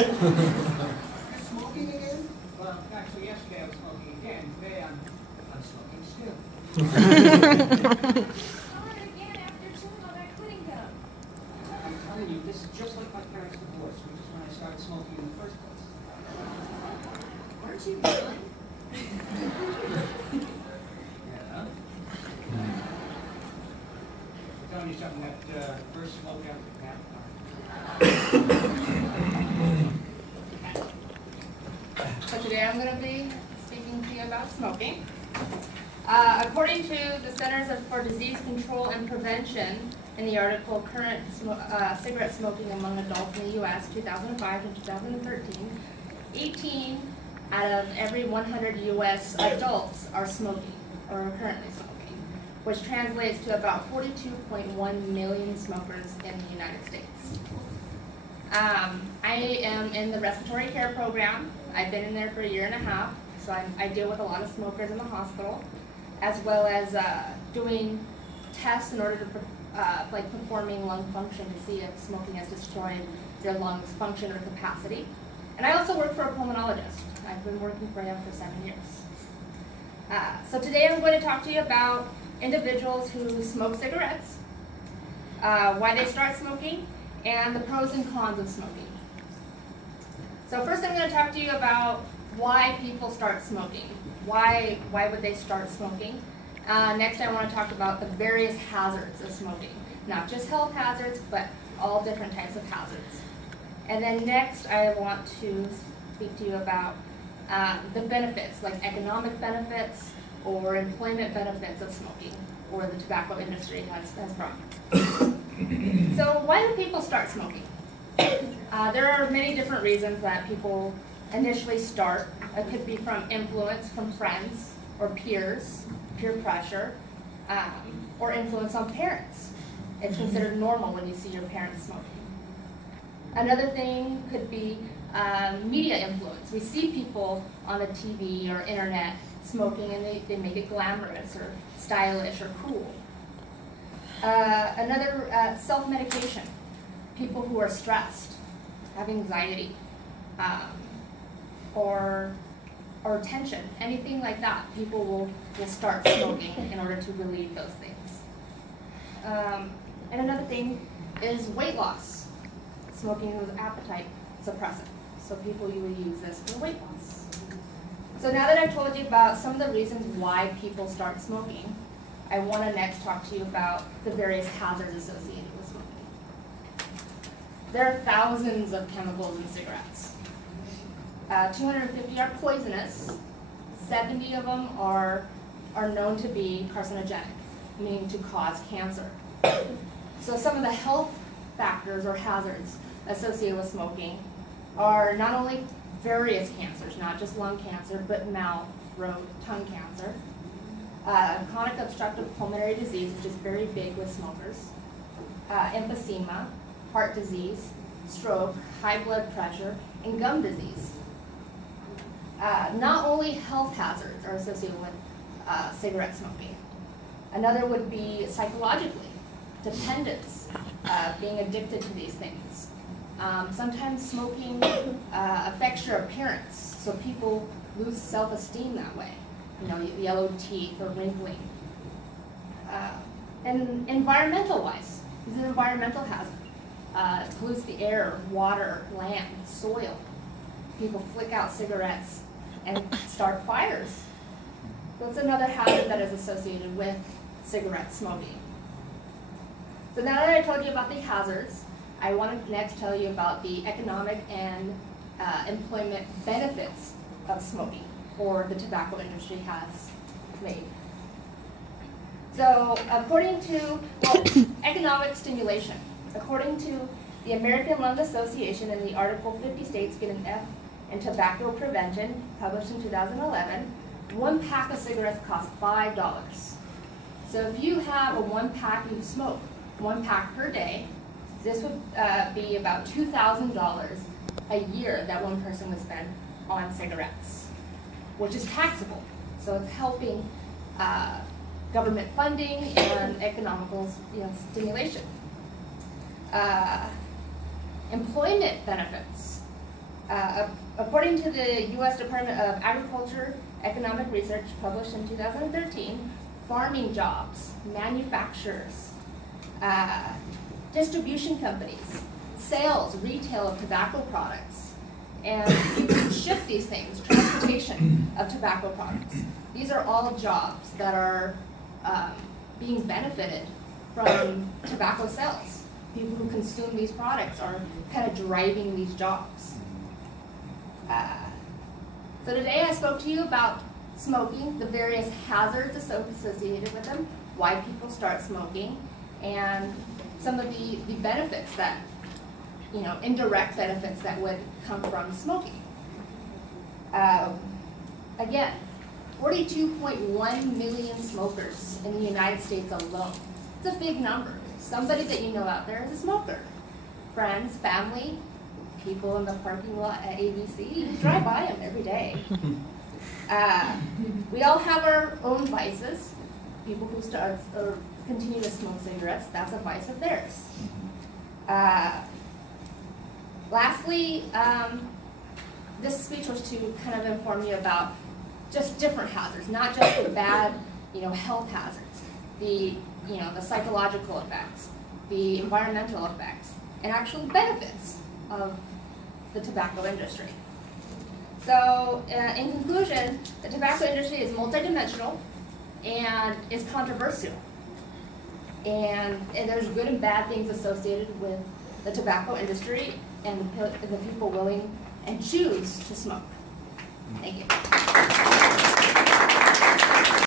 Smoking again? Well, actually, yesterday I was smoking again. Today I'm smoking still. Again after chewing all that quitting gum. I'm telling you, this is just like my parents' divorce, which is when I started smoking in the first place. Aren't you done? Yeah. I'm telling you something, that first smoke out of the campfire. So today I'm going to be speaking to you about smoking. According to the Centers for Disease Control and Prevention, in the article Current Cigarette Smoking Among Adults in the U.S. 2005 and 2013, 18 out of every 100 U.S. adults are smoking or are currently smoking, which translates to about 42.1 million smokers in the United States. I am in the respiratory care program. I've been in there for 1.5 years, so I deal with a lot of smokers in the hospital, as well as doing tests in order to, like performing lung function to see if smoking has destroyed their lungs' function or capacity. And I also work for a pulmonologist. I've been working for him for 7 years. So today I'm going to talk to you about individuals who smoke cigarettes, why they start smoking, and the pros and cons of smoking. So first I'm going to talk to you about why people start smoking. Why would they start smoking? Next I want to talk about the various hazards of smoking. Not just health hazards, but all different types of hazards. And then next I want to speak to you about the benefits, like economic benefits or employment benefits of smoking, or the tobacco industry has brought. So why do people start smoking? There are many different reasons that people initially start. It could be from influence from friends or peers, peer pressure, or influence on parents. It's considered normal when you see your parents smoking. Another thing could be media influence. We see people on the TV or internet smoking, and they make it glamorous or stylish or cool. Another, self-medication. People who are stressed, have anxiety, or tension, anything like that, people will start smoking in order to relieve those things. And another thing is weight loss. Smoking is appetite suppressant, so people usually use this for weight loss. So now that I've told you about some of the reasons why people start smoking, I want to next talk to you about the various hazards associated with smoking. There are thousands of chemicals in cigarettes. 250 are poisonous. 70 of them are known to be carcinogenic, meaning to cause cancer. So some of the health factors or hazards associated with smoking are not only various cancers, not just lung cancer, but mouth, throat, tongue cancer, chronic obstructive pulmonary disease, which is very big with smokers, emphysema, heart disease, stroke, high blood pressure, and gum disease. Not only health hazards are associated with cigarette smoking. Another would be psychologically, dependence, being addicted to these things. Sometimes smoking affects your appearance, so people lose self-esteem that way. You know, yellow teeth or wrinkling. And environmental-wise, this is an environmental hazard. It pollutes the air, water, land, soil. People flick out cigarettes and start fires. So it's another hazard that is associated with cigarette smoking. So now that I told you about the hazards, I want to next tell you about the economic and employment benefits of smoking, or the tobacco industry has made. So according to, economic stimulation. According to the American Lung Association in the Article 50 states get an F in tobacco prevention, published in 2011, 1 pack of cigarettes costs $5. So if you have a 1 pack, you smoke 1 pack per day, this would be about $2,000 a year that one person would spend on cigarettes, which is taxable. So it's helping government funding and economical stimulation. Employment benefits. According to the U.S. Department of Agriculture Economic Research, published in 2013, farming jobs, manufacturers, distribution companies, sales, retail of tobacco products, and people who ship these things, transportation of tobacco products. These are all jobs that are being benefited from tobacco sales. People who consume these products are kind of driving these jobs. So today I spoke to you about smoking, the various hazards associated with them, why people start smoking, and some of the benefits that, indirect benefits that would come from smoking. Again, 42.1 million smokers in the United States alone. It's a big number. Somebody that you know out there is a smoker. Friends, family, people in the parking lot at ABC, you drive by them every day. We all have our own vices. People who start or continue to smoke cigarettes, that's a vice of theirs. Lastly, this speech was to kind of inform you about just different hazards, not just the bad, health hazards, the psychological effects, the environmental effects, and actual benefits of the tobacco industry. So, in conclusion, the tobacco industry is multidimensional and is controversial. And there's good and bad things associated with the tobacco industry and the people willing and choose to smoke. Thank you.